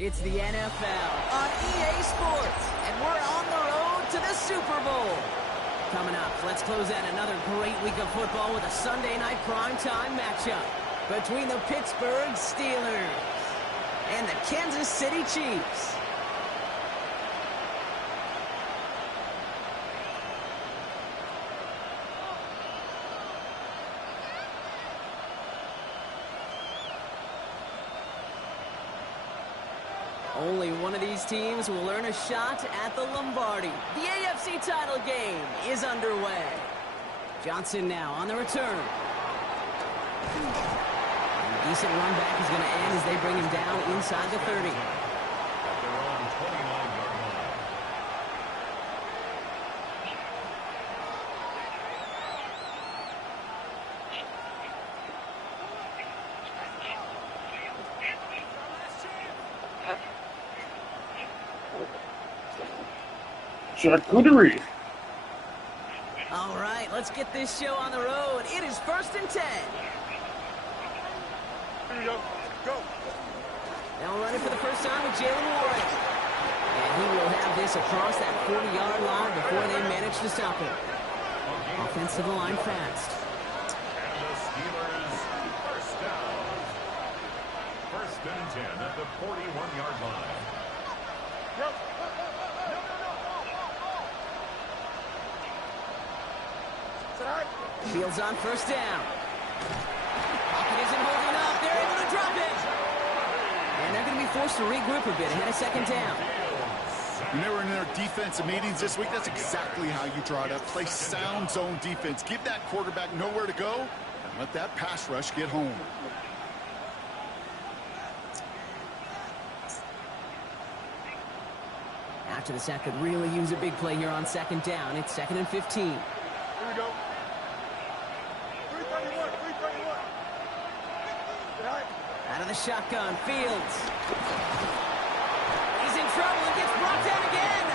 It's the NFL on EA Sports, and we're on the road to the Super Bowl. Coming up, let's close out another great week of football with a Sunday night primetime matchup between the Pittsburgh Steelers and the Kansas City Chiefs. Only one of these teams will earn a shot at the Lombardi. The AFC title game is underway. Johnson now on the return. And a decent run back is going to end as they bring him down inside the 30. Charcuterie. All right, let's get this show on the road. It is 1st and 10. Here we go. Go. Now running for the first time with Jalen Warren. And he will have this across that 40-yard line before they manage to stop him. Offensive line fast. And the Steelers first down. 1st and 10 at the 41-yard line. Yep. Fields on first down. Pocket isn't holding up. They're able to drop it. And they're going to be forced to regroup a bit ahead of 2nd down. When they were in their defensive meetings this week, that's exactly how you draw it up. Play sound zone defense. Give that quarterback nowhere to go and let that pass rush get home. After the sack could really use a big play here on 2nd down. It's 2nd and 15. Here we go. 331. 331. Out of the shotgun, Fields. He's in trouble and gets brought down again.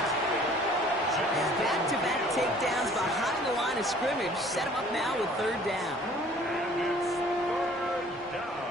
And back-to-back takedowns behind the line of scrimmage set him up now with 3rd down. And it's 3rd down.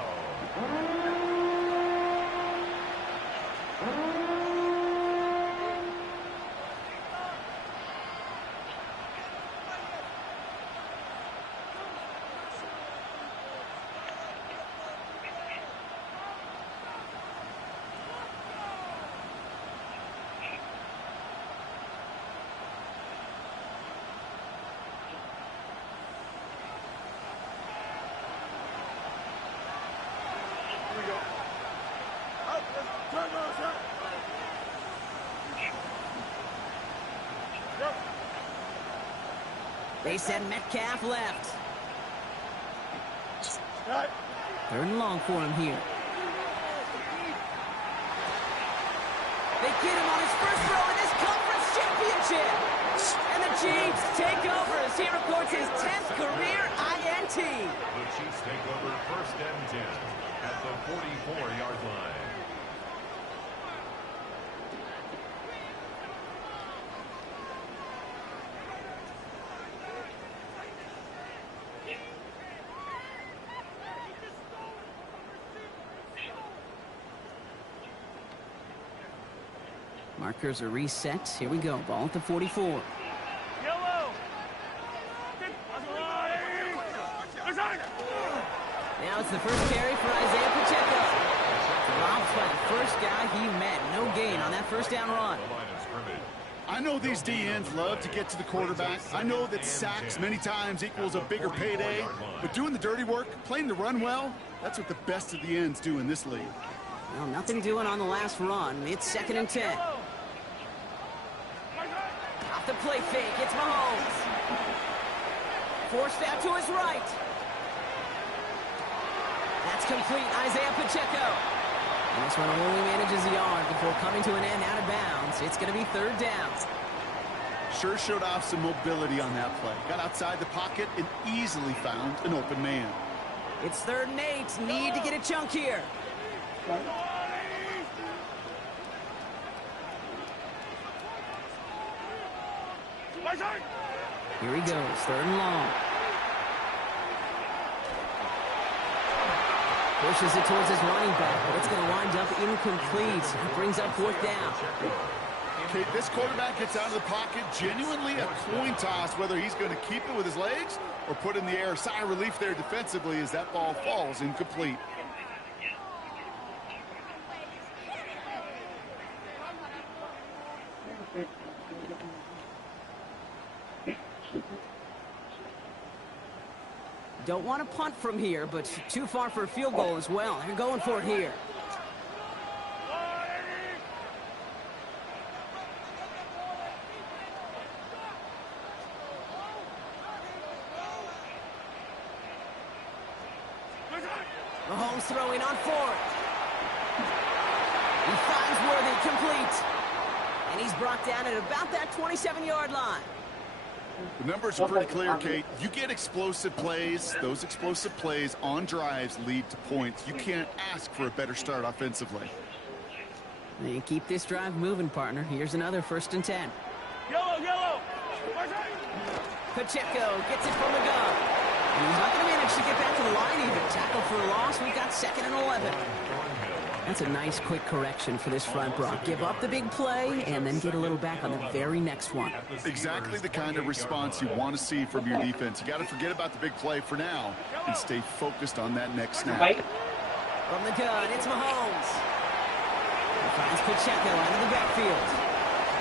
They send Metcalf left. 3rd and long for him here. They get him on his first throw in this conference championship. And the Chiefs take over as he records his 10th career INT. The Chiefs take over 1st and 10 at the 44-yard line. Markers are reset. Here we go. Ball at the 44. Yellow. Now it's the first carry for Isaiah Pacheco. Dropped by the first guy he met. No gain on that 1st down run. I know these DNs love to get to the quarterback. I know that sacks many times equals a bigger payday. But doing the dirty work, playing the run well, that's what the best of the ends do in this league. Well, nothing doing on the last run. It's 2nd and 10. Off the play fake. It's Mahomes. Forced out to his right. That's complete. Isaiah Pacheco. And this one only manages a yard before coming to an end out of bounds. It's going to be 3rd down. Sure showed off some mobility on that play. Got outside the pocket and easily found an open man. It's 3rd and 8. Need to get a chunk here. Here he goes, 3rd and long. Pushes it towards his running back, but it's going to wind up incomplete. It brings up 4th down. Okay, this quarterback gets out of the pocket, genuinely a coin toss, whether he's going to keep it with his legs or put in the air. Sigh of relief there defensively as that ball falls incomplete. Don't want to punt from here, but too far for a field goal as well. They're going for it here. Mahomes throwing on 4th. He finds Worthy, complete. And he's brought down at about that 27-yard line. The numbers are pretty clear, Kate. You get explosive plays. Those explosive plays on drives lead to points. You can't ask for a better start offensively. And keep this drive moving, partner. Here's another 1st and 10. Yellow. Pacheco gets it from the gun. And he's not going to manage to get back to the line even. Tackle for a loss. We've got 2nd and 11. That's a nice quick correction for this front, Brock. Give up the big play and then get a little back on the very next one. Exactly the kind of response you want to see from your defense. You got to forget about the big play for now and stay focused on that next snap. From the gun, it's Mahomes. He finds Pacheco out of the backfield.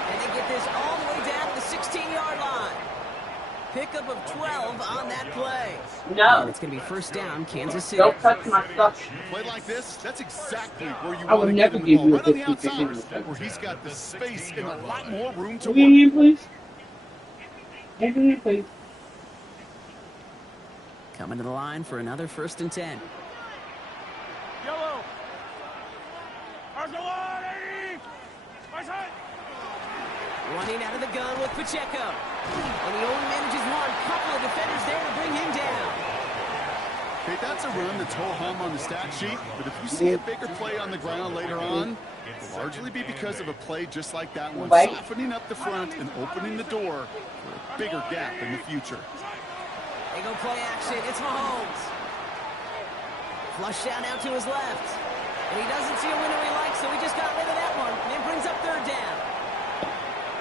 And they get this all the way down to the 16-yard line. Pickup of 12 on that play. No. And it's going to be 1st down, Kansas City. Don't touch my stuff. Play like this, that's exactly where you I will want to never get give him the you a ball. Right on the 50 outside, where he's got the space and a lot more room to Can you hear work. me, please? Can you please? Coming to the line for another 1st and 10. Yellow. Arsenal 80. My side. Running out of the gun with Pacheco. And he only manages one. Couple of defenders there to bring him down. Okay, that's a run that's ho-hum on the stat sheet, but if you see a bigger play on the ground later on, it'll largely be because of a play just like that one, softening up the front and opening the door for a bigger gap in the future. They go play action. It's Mahomes. Flush down out to his left. And he doesn't see a window he likes, so he just got rid of that one. And it brings up 3rd down.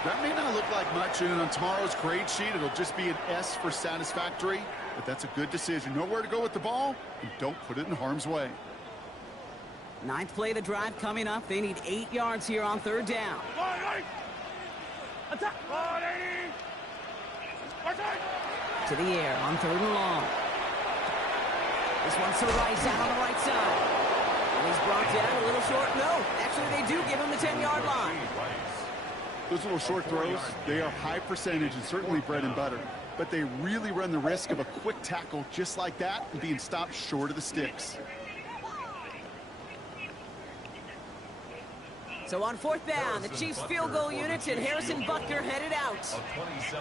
That may not look like much, and on tomorrow's grade sheet, it'll just be an S for satisfactory, but that's a good decision. Know where to go with the ball, and don't put it in harm's way. 9th play of the drive coming up. They need 8 yards here on 3rd down. Attack. To the air on 3rd and long. This one's to Rice out on the right side. And he's brought down a little short. No, actually they do give him the 10-yard line. Those little short throws, they are high percentage and certainly bread and butter, but they really run the risk of a quick tackle just like that and being stopped short of the sticks. So on 4th down, the Chiefs field goal unit and Harrison Butker headed out.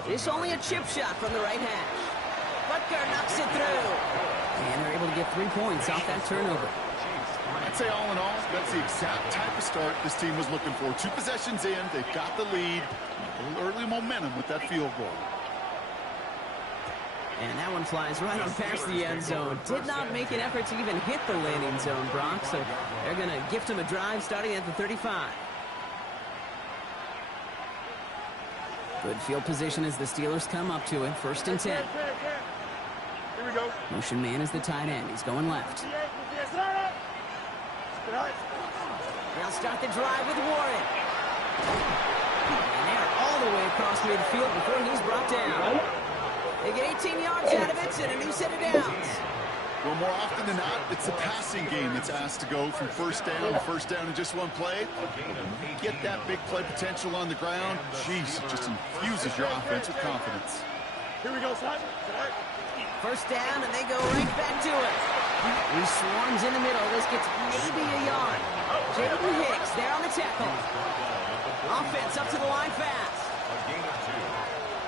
This only a chip shot from the right hash. Butker knocks it through. And they're able to get 3 points off that turnover. I'd say all in all, that's the exact type of start this team was looking for. 2 possessions in, they've got the lead, a little early momentum with that field goal. And that one flies right on past the end zone. Did not make an effort to even hit the landing zone, Brock, so they're going to gift him a drive starting at the 35. Good field position as the Steelers come up to it. 1st and 10. Here we go. Motion man is the tight end. He's going left. They'll start the drive with Warren. And they're all the way across midfield before he's brought down. They get 18 yards out of it and a new set of downs. Well, more often than not, it's the passing game that's asked to go from 1st down to 1st down in just one play. But when you get that big play potential on the ground, geez, it just infuses your offense with confidence. Here we go, son. 1st down, and they go right back to it. He swarms in the middle. This gets maybe a yard. Jaden Hicks there on the tackle. Offense up to the line fast. A gain of 2.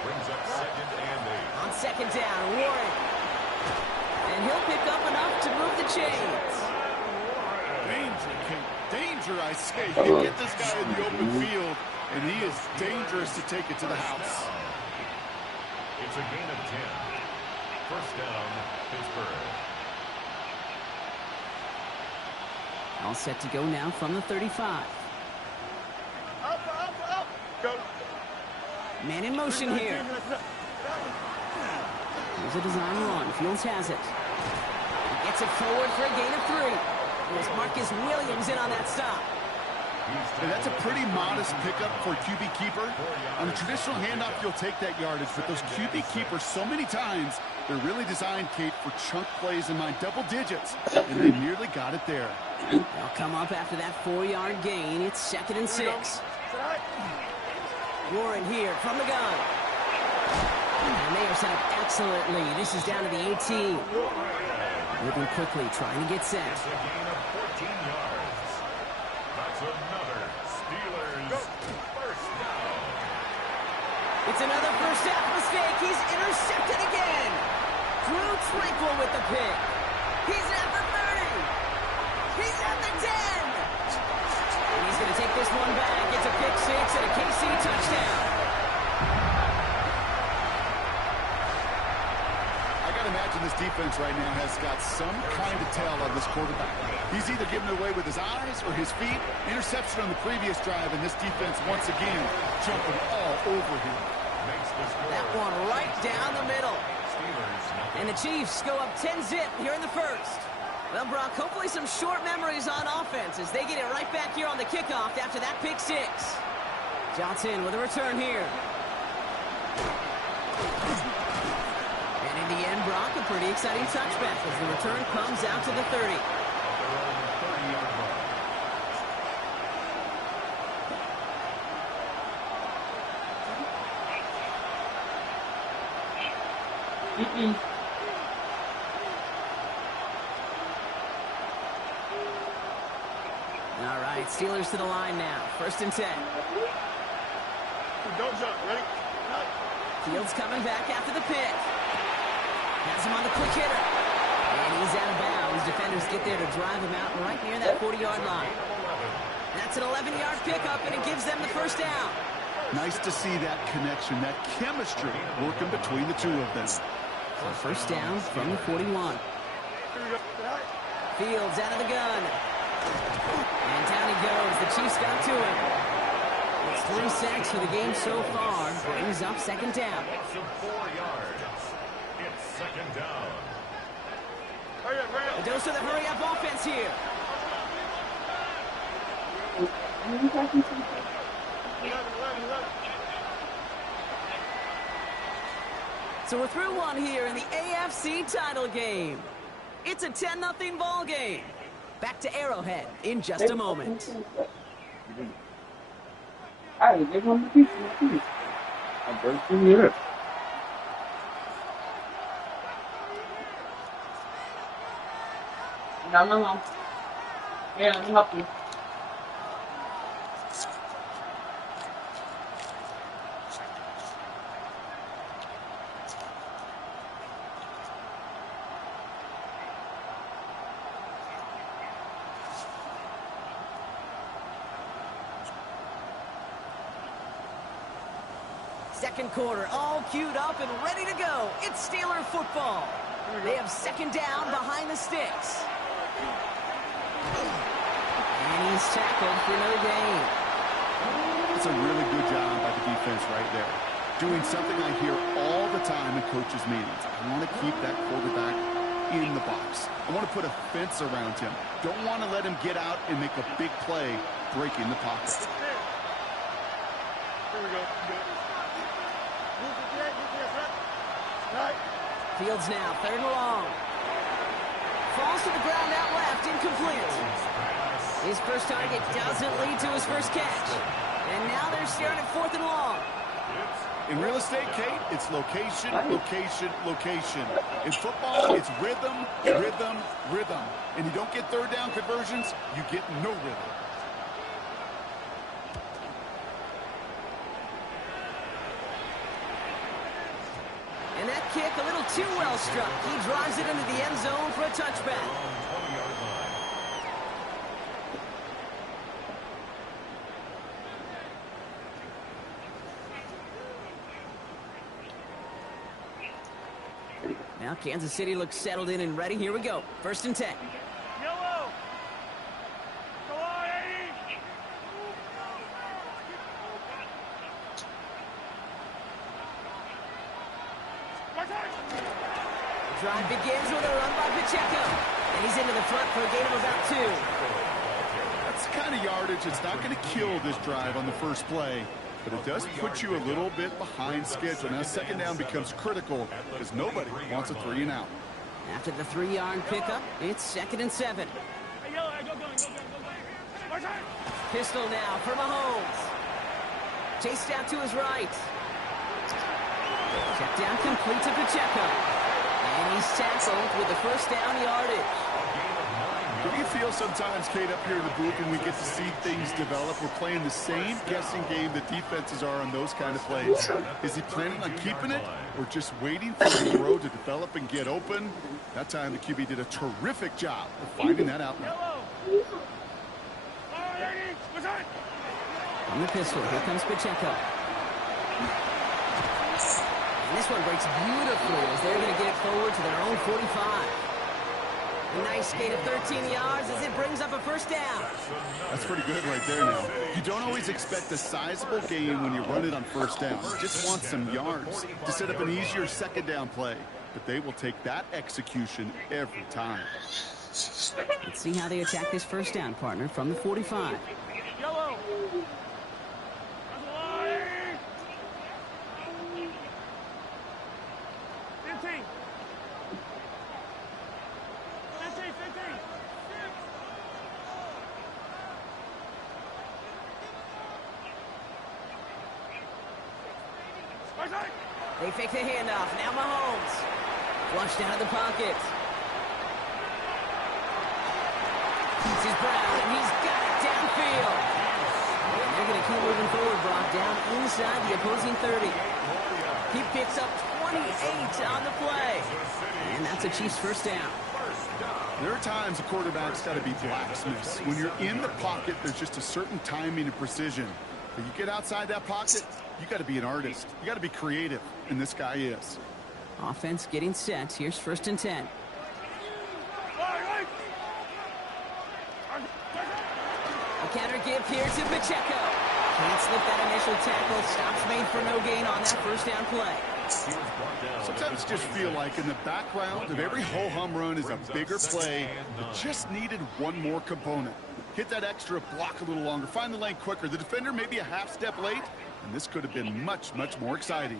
Brings up 2nd and 8. On 2nd down, Warren. And he'll pick up enough to move the chains. Danger, Kate. Danger, I say. You get this guy in the open field, and he is dangerous to take it to the house. It's a gain of 10. 1st down, Pittsburgh. All set to go now from the 35. Go. Man in motion here. Here's a design run. Fields has it. He gets it forward for a gain of 3. There's Marcus Williams in on that stop. And that's a pretty modest pickup for a QB keeper. On a traditional handoff, you'll take that yardage, but those QB keepers, so many times, they're really designed, Kate, for chunk plays in my double digits, and they nearly got it there. They'll come up after that 4-yard gain. It's 2nd and 6. Warren here from the gun. And they are set up excellently. This is down to the 18. Moving quickly, trying to get set. It's a gain of 14 yards. That's another Steelers first down. It's another first half mistake. He's intercepted again. Drew Tranquil with the pick. He's at the 30. He's at the 10. And he's going to take this one back. It's a pick 6 and a KC touchdown. I got to imagine this defense right now has got some kind of tell on this quarterback. He's either giving it away with his eyes or his feet. Interception on the previous drive, and this defense once again jumping all over him. That one right down the middle. And the Chiefs go up 10-zip here in the first. Well, Brock, hopefully some short memories on offense as they get it right back here on the kickoff after that pick 6. Johnson with a return here. And in the end, Brock, a pretty exciting touchback as the return comes out to the 30. All right, Steelers to the line now. 1st and 10. Don't jump. Ready? Fields coming back after the pick. Has him on the quick hitter. And he's out of bounds. Defenders get there to drive him out right near that 40-yard line. That's an 11-yard pickup, and it gives them the first down. Nice to see that connection, that chemistry working between the two of them. So first down from the 41. Fields out of the gun. And down he goes. The Chiefs got to him. It's 3 sacks for the game so far. Brings up 2nd down. It's 4 yards. It's 2nd down. A dose of the hurry-up offense here. So we're through one here in the AFC title game. It's a 10-0 ball game. Back to Arrowhead in just a moment. Ay, give him the pizza, please. I'm bursting it up. No. Yeah, let me help you. Second quarter, all queued up and ready to go. It's Steeler football. They have 2nd down behind the sticks. And he's tackled for no gain. It's a really good job by the defense right there. Doing something I hear all the time in coaches' meetings. I want to keep that quarterback in the box. I want to put a fence around him. Don't want to let him get out and make a big play breaking the pocket. Here we go. Fields now, 3rd and long. Falls to the ground out left, incomplete. His first target doesn't lead to his first catch. And now they're staring at 4th and long. In real estate, Kate, it's location, location, location. In football, it's rhythm, rhythm, rhythm. And you don't get 3rd down conversions, you get no rhythm. And that kick a little too well struck. He drives it into the end zone for a touchback. Now Kansas City looks settled in and ready. Here we go. 1st and 10. Yellow. Drive begins with a run by Pacheco. And he's into the front for a gain of about 2. That's the kind of yardage that's not going to kill this drive on the first play, but it does put you a little bit behind schedule. Now second down becomes critical because nobody wants a 3 and out. After the 3-yard pickup, it's 2nd and 7. Hey, yellow, go, go. Pistol now for Mahomes. Chased out to his right. Check down complete to Pacheco. And he's tackled with the first down yardage. Do you feel sometimes, Kate, up here in the booth when we get to see things develop, we're playing the same guessing game that defenses are on those kind of plays? Is he planning on keeping it or just waiting for the throw to develop and get open? That time the QB did a terrific job of finding that out. On the pistol, here comes Pacheco. And this one breaks beautifully as they're going to get it forward to their own 45. A nice gain of 13 yards as it brings up a first down. That's pretty good right there now. You don't always expect a sizable gain when you run it on first down. You just want some yards to set up an easier second down play. But they will take that execution every time. Let's see how they attack this first down, partner, from the 45. Yellow. 15. 15. They fake the handoff. Now Mahomes. Flushed out of the pocket. This is Brown, and he's got it downfield. And they're going to keep moving forward, Brock, down inside the opposing 30. He picks up 28 on the play. And that's a Chiefs first down. There are times a quarterback's got to be blacksmiths. When you're in the pocket, there's just a certain timing and precision. But you get outside that pocket, you got to be an artist. You got to be creative, and this guy is. Offense getting set. Here's 1st and 10. A counter give here to Pacheco. Can't slip that initial tackle. Stops made for no gain on that first down play. Sometimes just feel like in the background of every ho-hum run is a bigger play that just needed one more component. Hit that extra block a little longer. Find the lane quicker. The defender may be a half step late, and this could have been much, much more exciting.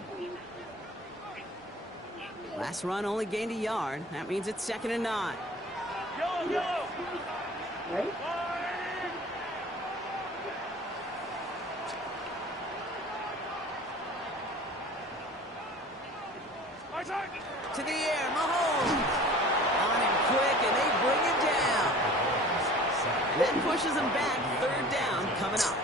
Last run only gained a yard. That means it's 2nd and 9. Yellow. Right? To the air, Mahomes. On him quick, and they bring it down. That pushes him back. 3rd down coming up.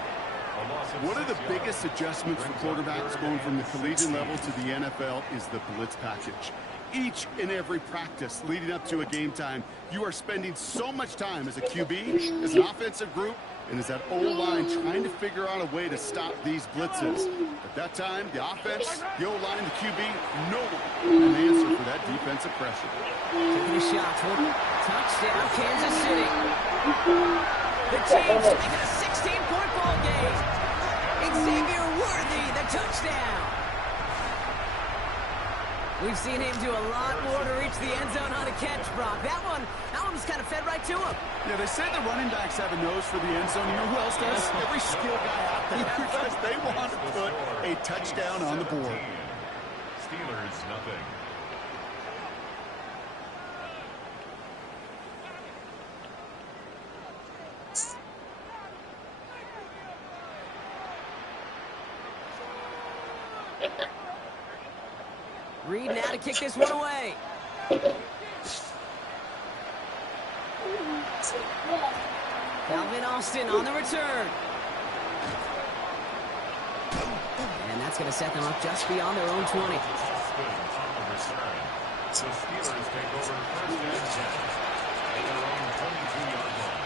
One of the biggest adjustments for quarterbacks going from the collegiate level to the NFL is the blitz package. Each and every practice leading up to a game time, you are spending so much time as a QB, as an offensive group, and as that O-line trying to figure out a way to stop these blitzes. At that time, the offense, the O-line, the QB, no one can answer for that defensive pressure. Taking a shot. Touchdown, Kansas City. The Chiefs make it a 16-point ball game. Xavier Worthy, the touchdown. We've seen him do a lot more to reach the end zone on a catch, Brock. That one was kind of fed right to him. Yeah, they say the running backs have a nose for the end zone. You know who else does? Every skill guy out there, because they want to put a touchdown on the board. Steelers, nothing. Reed now to kick this one away. Calvin Austin on the return. And that's going to set them up just beyond their own 20. The Steelers take over 1st and 10 at their own 22-yard line.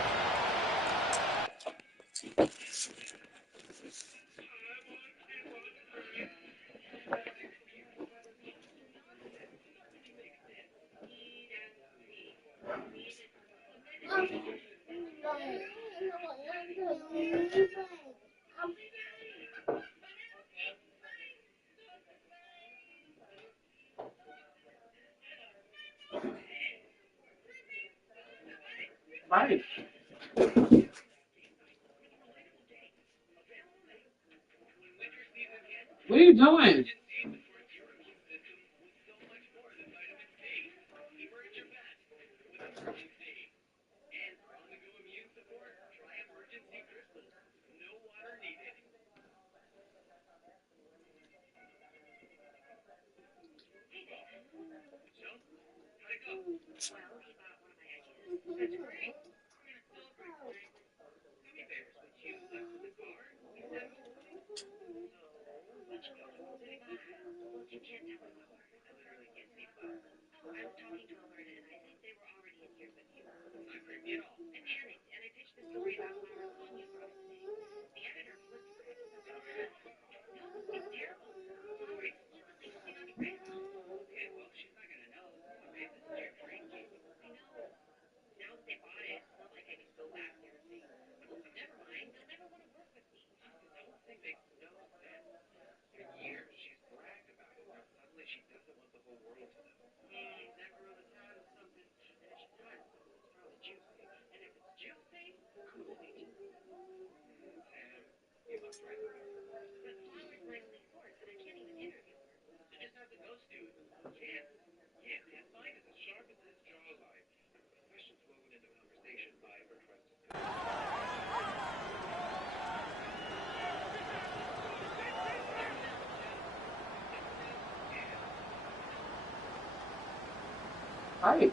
Hi. What are you doing? Hi.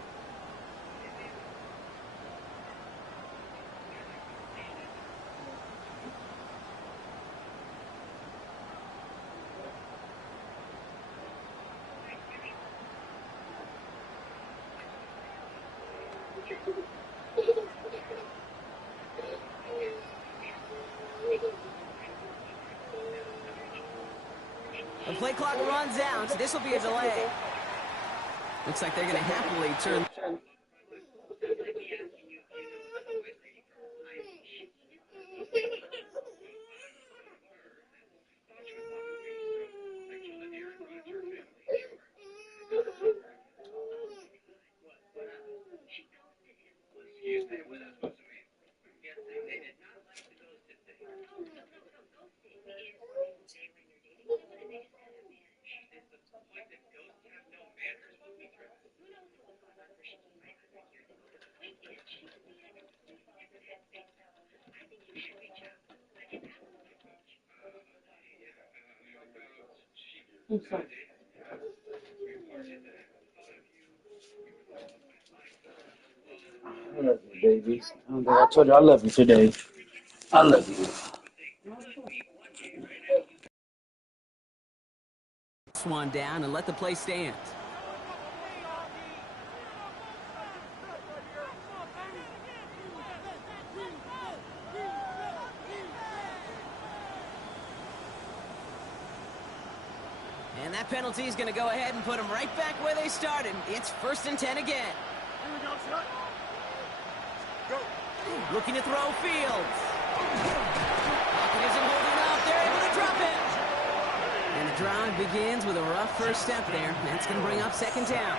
The play clock runs out. This will be a delay. Looks like they're going to happily turn. I'm sorry. I love you, babies. I told you I love you today. I love you. One down and let the play stand. And that penalty is going to go ahead and put them right back where they started. It's 1st and 10 again. Here we go, Chuck. Go. Looking to throw Fields. Pocket isn't holding up. They're able to drop it. And the drive begins with a rough first step there. That's going to bring up 2nd down.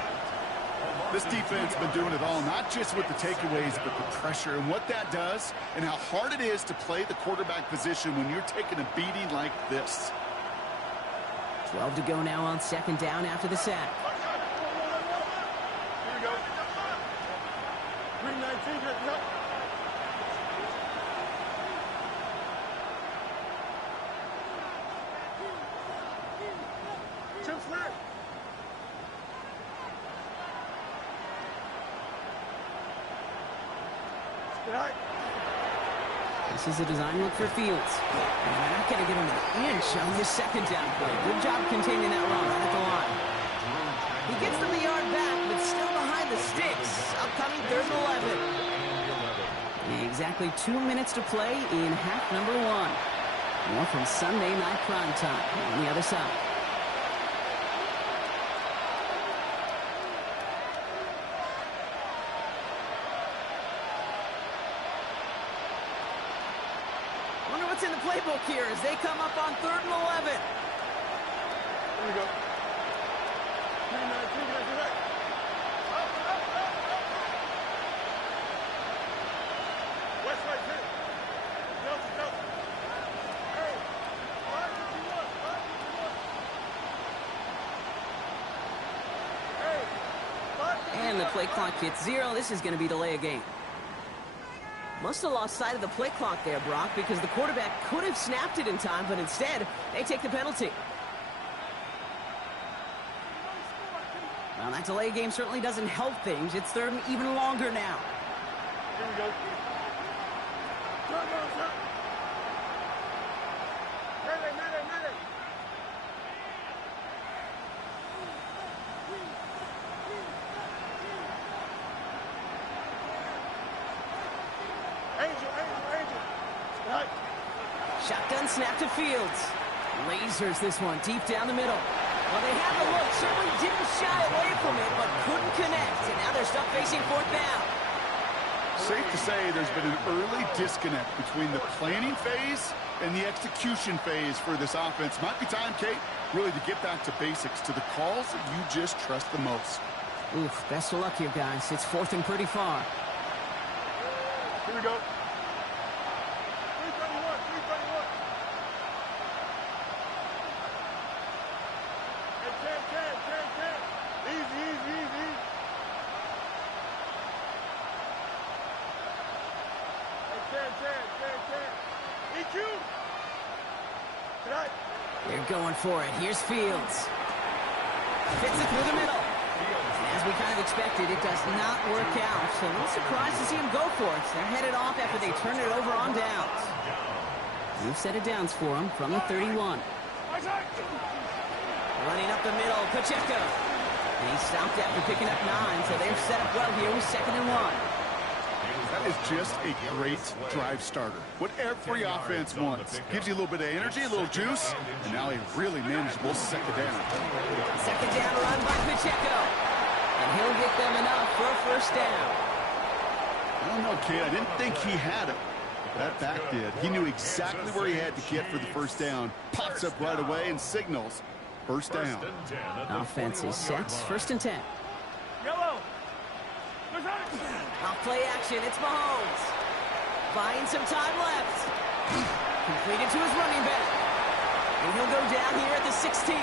This defense has been doing it all, not just with the takeaways, but the pressure and what that does and how hard it is to play the quarterback position when you're taking a beating like this. 12 to go now on 2nd down after the sack. Here we go. 319, here, Chuck. Chip snap. Right. This is a design look for Fields. And they're not going to get him an inch on this 2nd down play. Good job containing that run right at the line. He gets them the yard back, but still behind the sticks. Upcoming 3rd and 11. Exactly 2 minutes to play in half number 1. More from Sunday Night Prime Time on the other side. Wonder what's in the playbook here as they come up on 3rd and 11. Here we go. 319, here, direct. Play clock hits 0. This is going to be delay a game. Must have lost sight of the play clock there, Brock, because the quarterback could have snapped it in time, but instead, they take the penalty. Well, that delay game certainly doesn't help things. It's third and even longer now. Here we go. Go. Medic. Angel. Right. Shotgun snap to Fields. Lasers this one deep down the middle. Well, they have the look. Certainly didn't shy away from it, but couldn't connect. And now they're stuck facing fourth down. Safe to say there's been an early disconnect between the planning phase and the execution phase for this offense. Might be time, Kate, really to get back to basics, to the calls that you just trust the most. Oof, best of luck here, guys. It's fourth and pretty far. Here we go. 331. Hey, 10. Easy. Hey, 10. EQ. Tonight. They're going for it. Here's Fields. Fits it through the middle. And as we kind of expected, it does not work out. So a little surprised to see him go for it. They're headed off after they turn it over on downs. New set of downs for him from the 31. Running up the middle, Pacheco. And he stopped after picking up 9, so they're set up well here with 2nd and 1. That is just a great drive starter. What every offense wants. Gives you a little bit of energy, a little juice, and now a really manageable second down. Second down run by Pacheco. And he'll get them enough for a first down. I don't know, Kate. I didn't think he had it. That back did. He knew exactly where he had to get for the first down. Pops up right away and signals first down. Offense is set. 1st and 10. Yellow. Off play action, it's Mahomes. Buying some time left. Completed to his running back. And he'll go down here at the 16.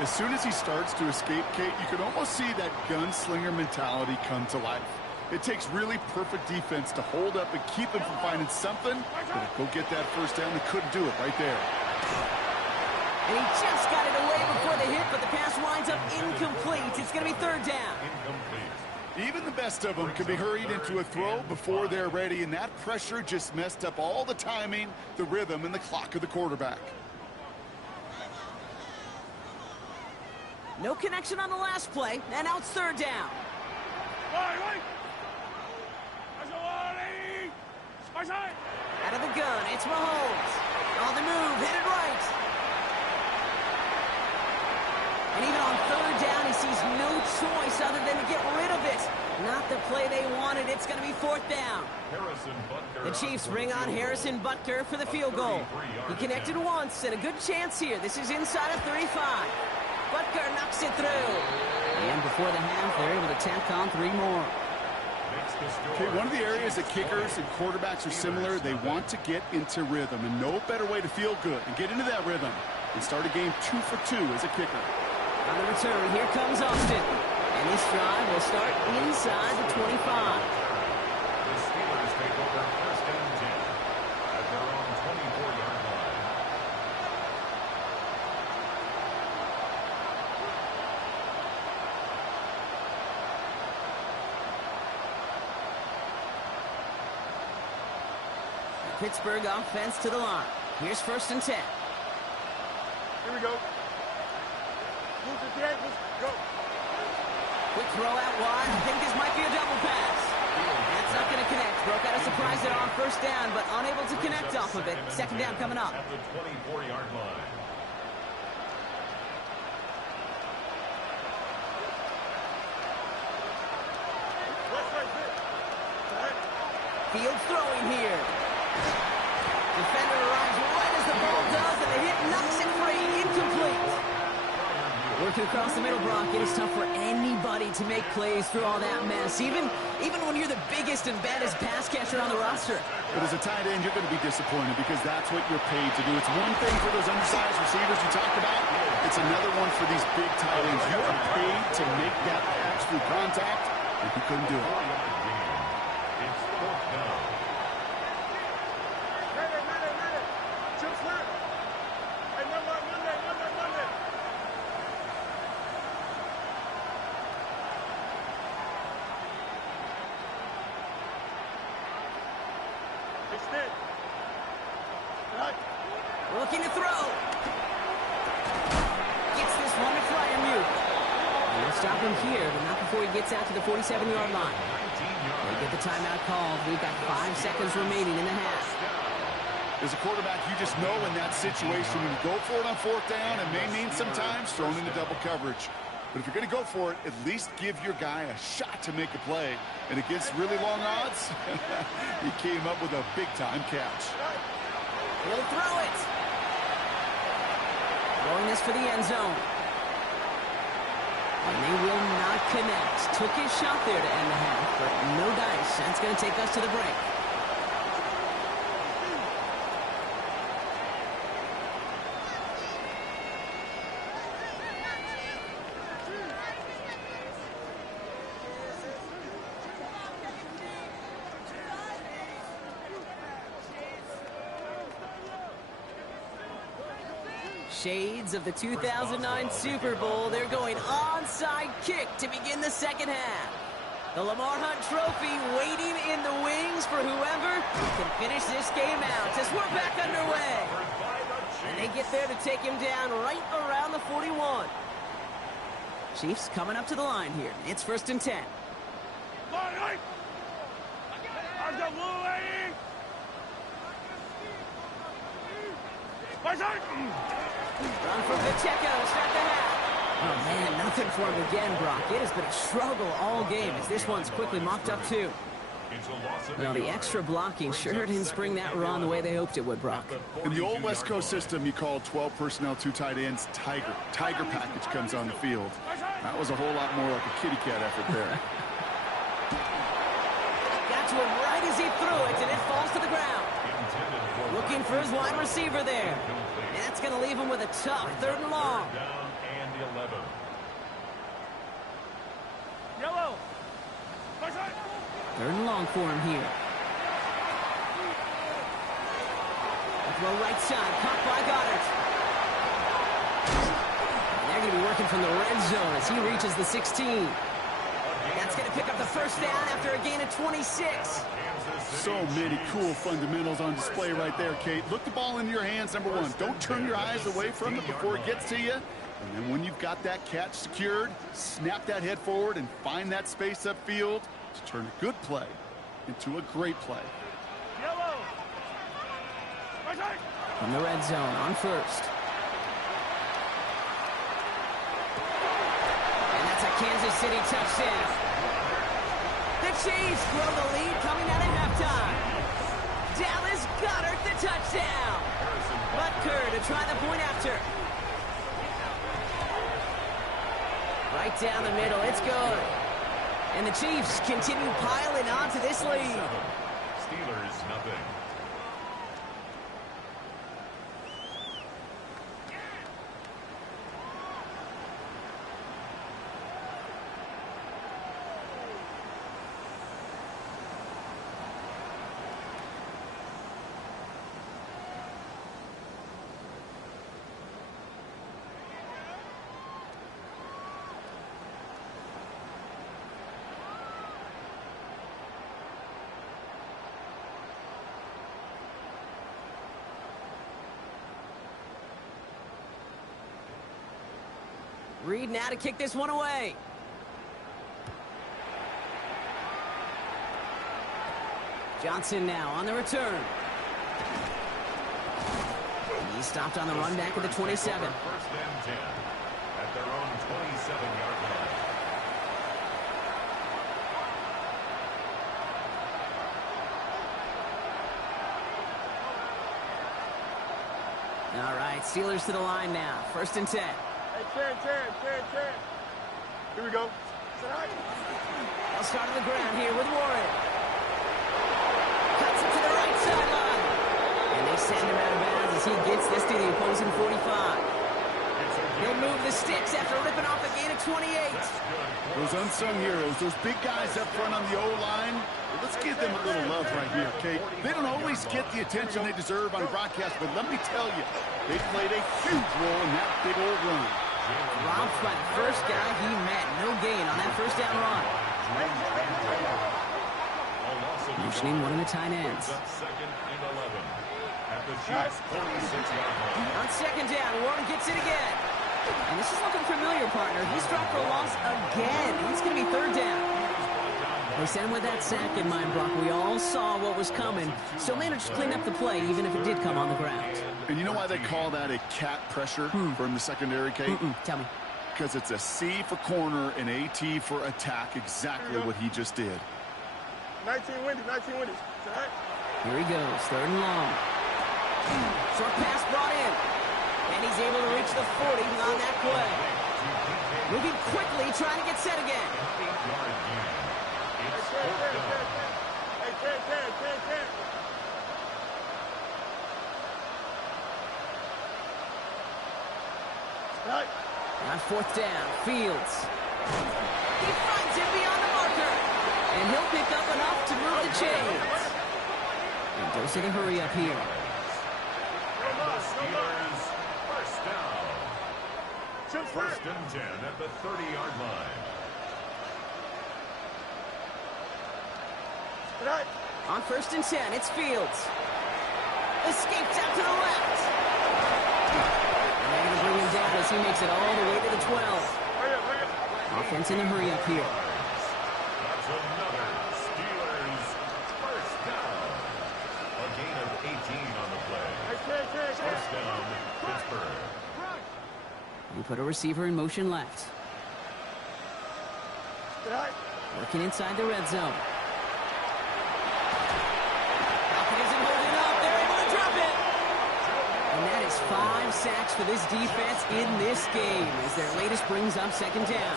As soon as he starts to escape, Kate, you can almost see that gunslinger mentality come to life. It takes really perfect defense to hold up and keep him from finding something. But go get that first down. They couldn't do it right there. And he just got it away before the hit, but the pass winds up incomplete. It's going to be 3rd down. Even the best of them can be hurried into a throw before they're ready, and that pressure just messed up all the timing, the rhythm, and the clock of the quarterback. No connection on the last play, and now it's 3rd down. Out of the gun, it's Mahomes. On the move, headed right. And even on 3rd down, he sees no choice other than to get rid of it. Not the play they wanted. It's going to be 4th down. The Chiefs bring on Harrison Butker for the field goal. He connected once, and a good chance here. This is inside of 35. Butker knocks it through. And before the half, they're able to tack on 3 more. Okay, one of the areas that kickers and quarterbacks are similar, they want to get into rhythm, and no better way to feel good and get into that rhythm and start a game 2 for 2 as a kicker. On the return, here comes Austin. And this drive will start inside the 25. The Steelers take over 1st and 10 at their own 24-yard line. Pittsburgh offense to the line. Here's 1st and 10. Here we go. Move the drag, go. Quick throw out wide. I think this might be a double pass. That's not going to connect. Broke out a surprise there on 1st down, but unable to connect off of it. 2nd down coming up. At the 24-yard line. Fields throwing here. Defender arrives right as the ball does, and the hit knocks it free. Incomplete. Working across the middle, Brock, it is tough for anybody to make plays through all that mess, even when you're the biggest and baddest pass catcher on the roster. But as a tight end, you're going to be disappointed because that's what you're paid to do. It's one thing for those undersized receivers you talked about. It's another one for these big tight ends. You are paid to make that catch through contact, and he couldn't do it. It's fourth down. Chip slip. Hey, number Monday. Extend. Right. Looking to throw. Gets this one to Fryermuth. We'll stop him here, but not before he gets out to the 47-yard line. They get the timeout called. We've got 5 seconds remaining in the half. As a quarterback, you just know in that situation when you go for it on fourth down, it may mean sometimes thrown into double coverage. But if you're going to go for it, at least give your guy a shot to make a play. And against really long odds, he came up with a big-time catch. He'll throw it. Throwing this for the end zone. And they will not connect. Took his shot there to end the half, but no dice. That's going to take us to the break. Shades of the 2009 Super Bowl. They're going onside kick to begin the second half. The Lamar Hunt Trophy waiting in the wings for whoever can finish this game out as we're back underway. And they get there to take him down right around the 41. Chiefs coming up to the line here. It's 1st and 10. Run from Pacheco, start the half. Oh, man, nothing for him again, Brock. It has been a struggle all game as this one's quickly mocked up, too. Well, the extra blocking sure didn't spring that run the way they hoped it would, Brock. In the old West Coast system, you called 12 personnel, 2 tight ends, Tiger. Tiger package comes on the field. That was a whole lot more like a kitty cat effort there. Got to him right as he threw it, and it falls to the ground. Looking for his wide receiver there. And that's going to leave him with a tough 3rd and long. Down and 11. Yellow. 3rd and long for him here. Throw right side, caught by Goddard. And they're going to be working from the red zone as he reaches the 16. That's going to pick up the 1st down after a gain of 26. So many cool fundamentals on display right there, Kate. Look the ball into your hands, number one. Don't turn your eyes away from it before it gets to you. And then when you've got that catch secured, snap that head forward and find that space upfield to turn a good play into a great play. Yellow. From the red zone on 1st. And that's a Kansas City touchdown. The Chiefs grow the lead coming out of halftime. Dallas Goedert the touchdown. Butker to try the point after. Right down the middle, it's good. And the Chiefs continue piling on to this lead. Steelers, nothing. Reed now to kick this one away. Johnson now on the return. He stopped on the run back at the 27. 1st and 10 at their own 27-yard line. All right, Steelers to the line now. 1st and 10. Hey, 10. Here we go. I'll start on the ground here with Warren. Cuts it to the right sideline. And they send him out of bounds as he gets this to the opposing 45. He'll move the sticks after ripping off a gain of 28. Those unsung heroes, those big guys up front on the O-line, let's give them a little love right here, Kate. They don't always get the attention they deserve on broadcast, but let me tell you, they played a huge role in that big old run. Robbed by the first guy he met. No gain on that first down run. Motioning one of the tight ends. On second down, Warren gets it again. And this is looking familiar, partner. He's dropped for a loss again. It's going to be third down. They sent him with that sack in mind, Brock. We all saw what was coming. Still managed to clean up the play, even if it did come on the ground. And you know why they call that a cat pressure from the secondary, Kate? Tell me. Because it's a C for corner and a T for attack, exactly what he just did. 19 windies. Here he goes, third and long. Short pass brought in. And he's able to reach the 40 on that play. Moving quickly, trying to get set again. Hey, 10. Right. On fourth down, Fields. He finds it beyond the marker. And he'll pick up enough to move the chains. And goes to the hurry up here. First and 10 at the 30-yard line. Right. On first and 10, it's Fields. Escapes out to the left. And they're going to bring him down as he makes it all the way to the 12. Hurry up. Offense in a hurry up here. That's another Steelers first down. A gain of 18 on the play. Hey, 10. First down, Pittsburgh. You put a receiver in motion left. Right. Working inside the red zone. Falcon isn't holding up. They're able to drop it. And that is 5 sacks for this defense in this game as their latest brings up second down.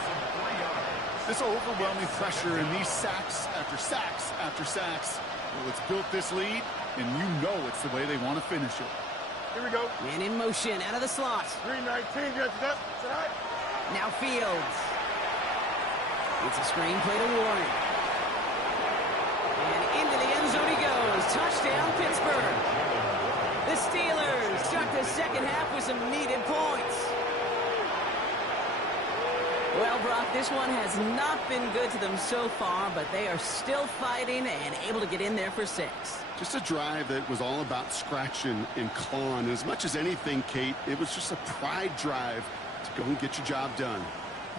This overwhelming pressure and these sacks after sacks after sacks, well, it's built this lead, and you know it's the way they want to finish it. Here we go. And in motion, out of the slot. 319, get up. Right. Now Fields. It's a screen play to Warren. And into the end zone he goes. Touchdown, Pittsburgh. The Steelers start the second half with some needed points. Well, Brock, this one has not been good to them so far, but they are still fighting and able to get in there for 6. Just a drive that was all about scratching and clawing. As much as anything, Kate, it was just a pride drive to go and get your job done.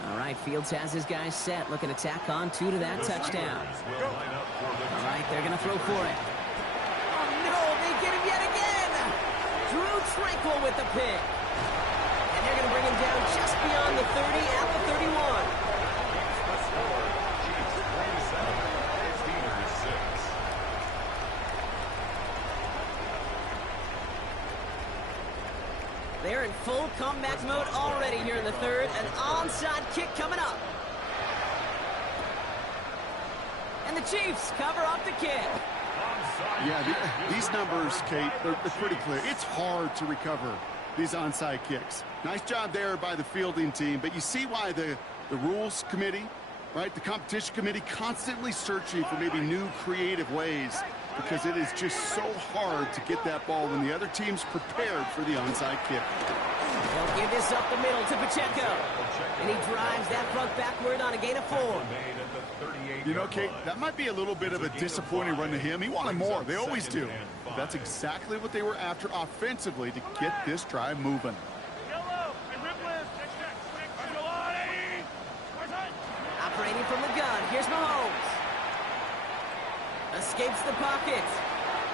All right, Fields has his guys set, looking to tack on 2 to that touchdown. All right, they're going to throw for it. Oh, no, they get him yet again. Drew Tranquil with the pick. And they're going to bring him down just beyond the 30 at the 31. They're in full comeback mode already here in the third. An onside kick coming up. And the Chiefs cover up the kick. Yeah, these numbers, Kate, they're pretty clear. It's hard to recover these onside kicks. Nice job there by the fielding team, but you see why the rules committee, right, the competition committee constantly searching for maybe new creative ways, because it is just so hard to get that ball when the other team's prepared for the onside kick. They'll give this up the middle to Pacheco. And he drives that front backward on a gain of 4. You know, Kate, that might be a little bit of a disappointing run to him. He wanted more. They always do. But that's exactly what they were after offensively to get this drive moving. Operating from the gun. Here's Mahomes. Escapes the pocket.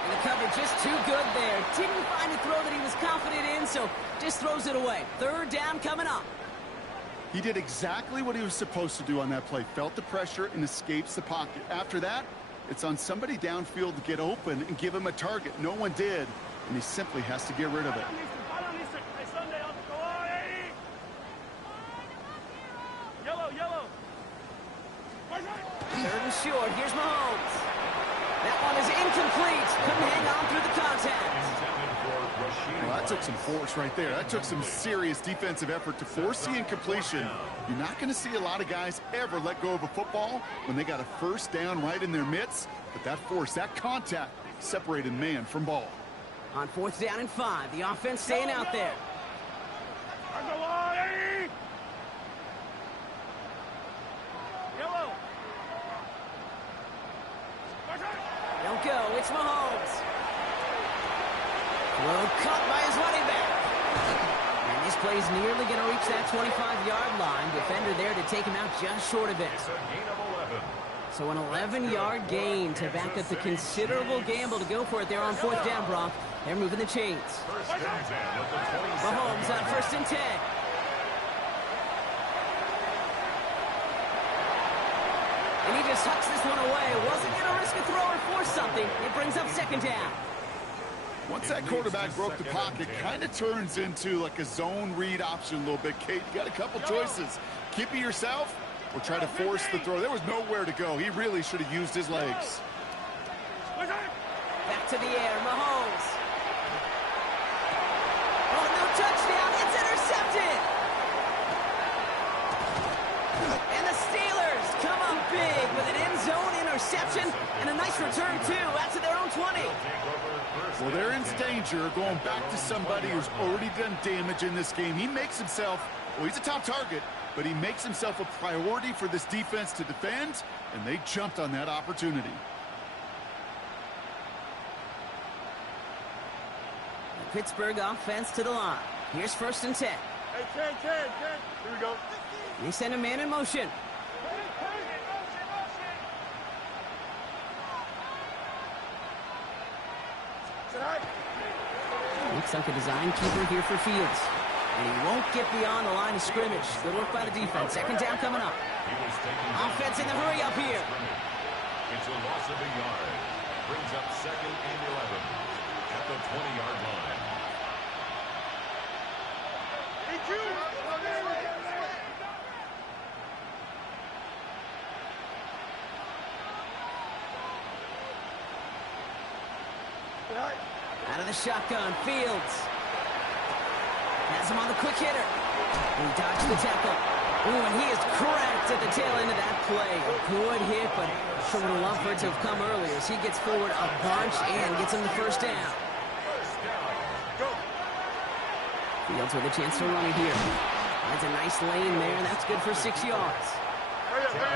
And the cover just too good there. Didn't find a throw that he was confident in, so just throws it away. Third down coming up. He did exactly what he was supposed to do on that play. Felt the pressure and escapes the pocket. After that, it's on somebody downfield to get open and give him a target. No one did, and he simply has to get rid of it. Third and short. Here's Mahomes. That one is incomplete. Couldn't hang on through the contact. Well, that took some force right there. That took some serious defensive effort to force the incompletion. You're not going to see a lot of guys ever let go of a football when they got a first down right in their midst. But that force, that contact, separated man from ball. On 4th down and 5, the offense staying out there. On the line! Yellow! Don't go. It's Mahomes. Throw caught by his running back. And this play's nearly going to reach that 25-yard line. Defender there to take him out just short of it. It's a gain of 11. So an 11-yard gain to back up the considerable gamble to go for it there on 4th down, Brock. They're moving the chains. First and 10 at the 27. Mahomes on 1st and 10. And he just hucks this one away. Wasn't going to risk a throw or force something. It brings up 2nd down. Once that quarterback broke the pocket, kind of turns into like a zone read option a little bit. Kate, you got a couple choices. Keep it yourself or try to force the throw. There was nowhere to go. He really should have used his legs. Back to the air, Mahomes. Oh, no touchdown. It's intercepted. And the Steelers come up big with an end zone interception and a nice return, too, out to their own 20. Well, they're in danger going back to somebody who's already done damage in this game. He makes himself, well, he's a top target, but he makes himself a priority for this defense to defend, and they jumped on that opportunity. The Pittsburgh offense to the line. Here's 1st and 10. Hey, 10. Here we go. They send a man in motion. Looks like a design keeper here for Fields. And he won't get beyond the line of scrimmage. Good work by the defense. 2nd down coming up. Offense in the hurry up here. It's a loss of a yard. Brings up 2nd and 11 at the 20-yard line. Out of the shotgun, Fields. Has him on the quick hitter. He dodged the tackle. Ooh, and he is cracked at the tail end of that play. A good hit, but sure would have loved for it to have come earlier as he gets forward a bunch and gets him the 1st down. Fields with a chance to run it here. That's a nice lane there, and that's good for 6 yards.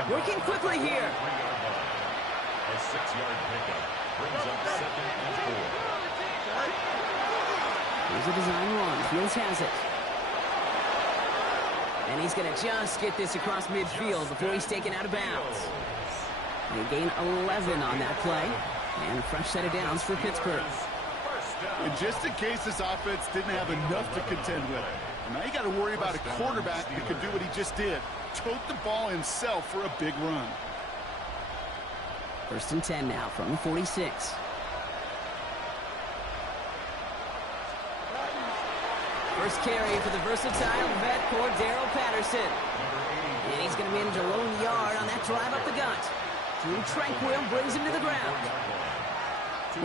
Working quickly here. A 6-yard pickup brings up 2nd and 4. Here's a design run. Fields has it. And he's going to just get this across midfield before he's taken out of bounds. They gain 11 on that play. And a fresh set of downs for Pittsburgh. And just in case this offense didn't have enough to contend with, now you got to worry about a quarterback that could do what he just did. Tote the ball himself for a big run. 1st and 10 now from the 46. First carry for the versatile vet, Cordero Patterson. And he's going to manage a lone yard on that drive up the gut. Drew Tranquil brings him to the ground.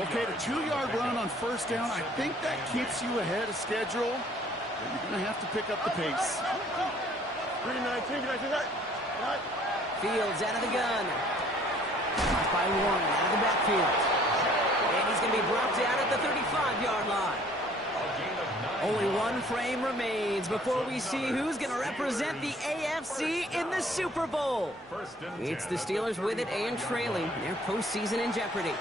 Okay, the 2-yard run on 1st down, I think that keeps you ahead of schedule. But you're going to have to pick up the pace. 19. Fields out of the gun. Caught by Warren out of the backfield. And he's going to be brought down at the 35-yard line. Only one frame remains before we see who's going to represent the AFC in the Super Bowl. It's the Steelers with it and trailing. Their postseason in jeopardy.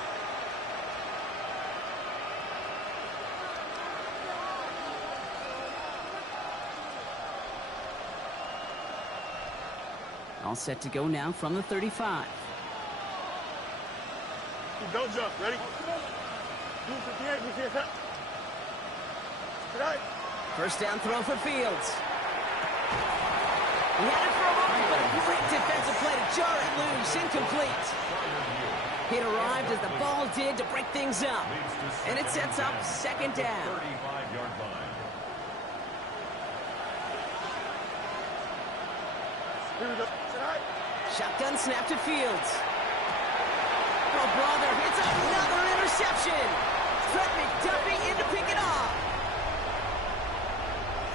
All set to go now from the 35. Don't jump. Ready? First down throw for Fields. He had it for a moment, but a great defensive play to jar it loose. Incomplete. It arrived as the ball did to break things up. And it sets up 2nd down. 35-yard line. Here we go. Shotgun snap to Fields. Oh, brother, it's another interception. Trent McDuffie in to pick it off.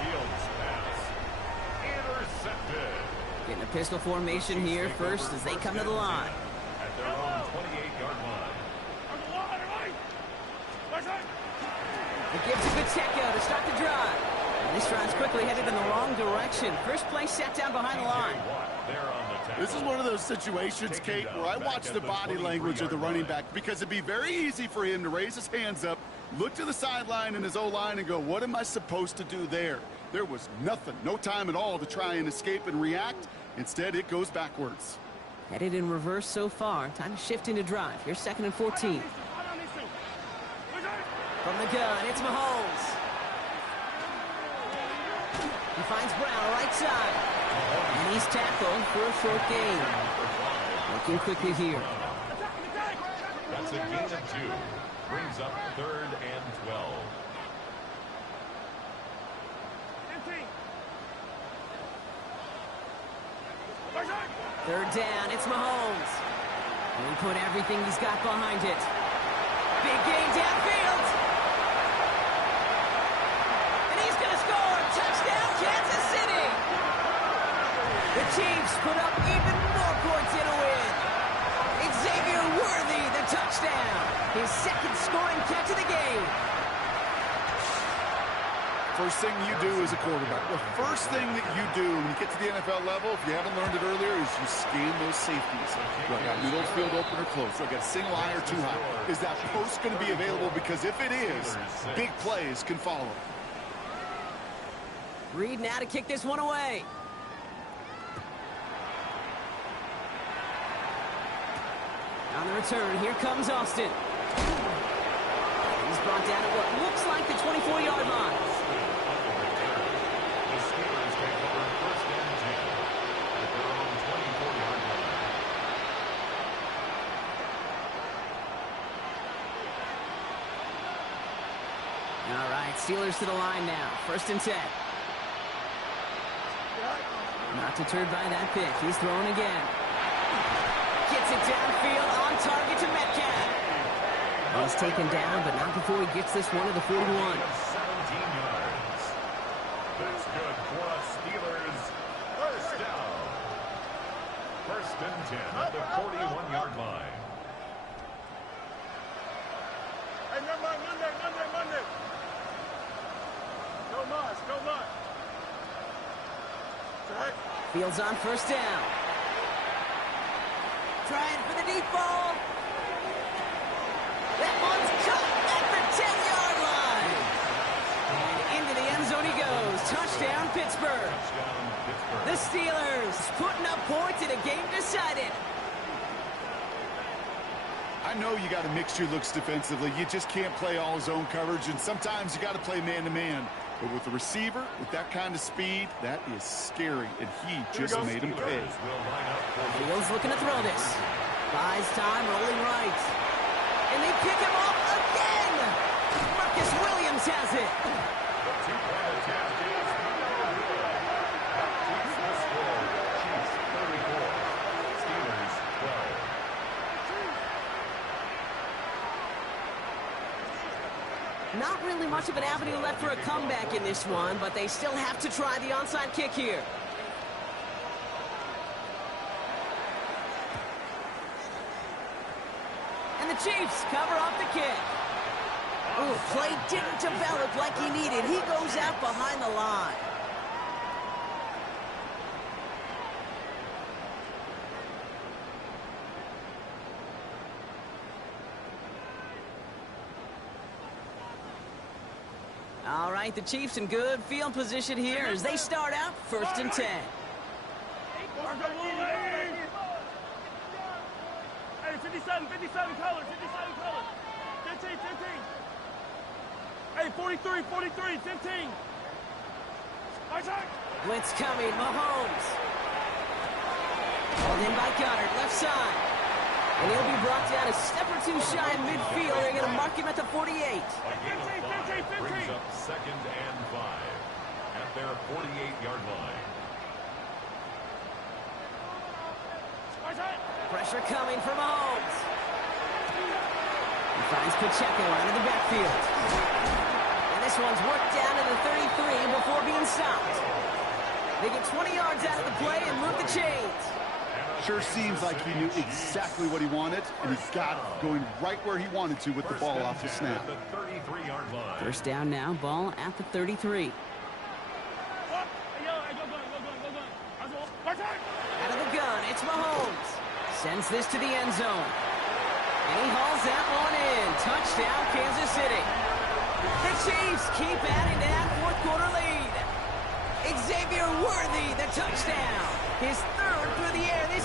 Fields pass. Intercepted. Getting a pistol formation here first as they come to the line. At their own 28-yard line. It gives it Pacheco to start the drive. And this drive's quickly headed in the wrong direction. First play set down behind the line. This is one of those situations, Kate, where I watch the body language of the running back because it'd be very easy for him to raise his hands up, look to the sideline in his O-line and go, what am I supposed to do there? There was nothing, no time at all to try and escape and react. Instead, it goes backwards. Headed in reverse so far. Time to shift into drive. Here's 2nd and 14. From the gun, it's Mahomes. He finds Brown right side. And he's tackled for a short gain. Working quickly here. That's a gain of 2. Brings up 3rd and 12. Third down, it's Mahomes. And he put everything he's got behind it. Big gain downfield. And he's going to score. Touchdown, Kansas City. The Chiefs put up even more points in a win. Xavier Worthy, the touchdown. His 2nd scoring catch of the game. First thing you do as a quarterback, the first thing that you do when you get to the NFL level, if you haven't learned it earlier, is you scan those safeties. Do I got middle field open or close? Do I got a single high or too high? Is that post going to be available? Because if it is, big plays can follow. Reed now to kick this one away. On the return, here comes Austin. He's brought down at what looks like the 24-yard line. The Steelers take over 1st and 10 at their own 24-yard line. All right, Steelers to the line now. 1st and 10. Not deterred by that pick. He's throwing again. Gets it downfield on target to Metcalf. He's taken down, but not before he gets this one to the 41. 17 yards. That's good for us Steelers. 1st down. 1st and 10 at the 41-yard line. Hey, Monday. Go Mars. Right. Fields on 1st down. Trying for the deep ball. That one's caught at the 10-yard line. And into the end zone he goes. Touchdown, Pittsburgh. The Steelers putting up points in a game decided. I know you got to mix your looks defensively. You just can't play all zone coverage, and sometimes you got to play man-to-man. But with the receiver, with that kind of speed, that is scary, and he just made him pay. Fields looking to throw this. Buys time, rolling right. And they pick him off again! Marcus Williams has it. The two-point attack is no good. That keeps the score. Chiefs 34. Steelers 12. Not really much of an avenue left for a comeback in this one, but they still have to try the onside kick here. And the Chiefs cover up the kick. Ooh, play didn't develop like he needed. He goes out behind the line. All right, the Chiefs in good field position here as they start out 1st and 10. Hey, 57 color. 15. Hey, 43, 15. Blitz coming, Mahomes. Called in by Goddard, left side. And he'll be brought down a step or two shy in midfield. They're going to mark him at the 48. A gain of 5 brings up 2nd and 5 at their 48-yard line. Pressure coming from Mahomes. He finds Pacheco out of the backfield. And this one's worked down to the 33 before being stopped. They get 20 yards out of the play and move the chains. Sure seems like he knew exactly what he wanted, and he got it going right where he wanted to with the ball off the snap. First down now, ball at the 33. Out of the gun, it's Mahomes. Sends this to the end zone. And he hauls that one in. Touchdown, Kansas City. The Chiefs keep adding to that fourth quarter lead. Xavier Worthy, the touchdown. His third through the air this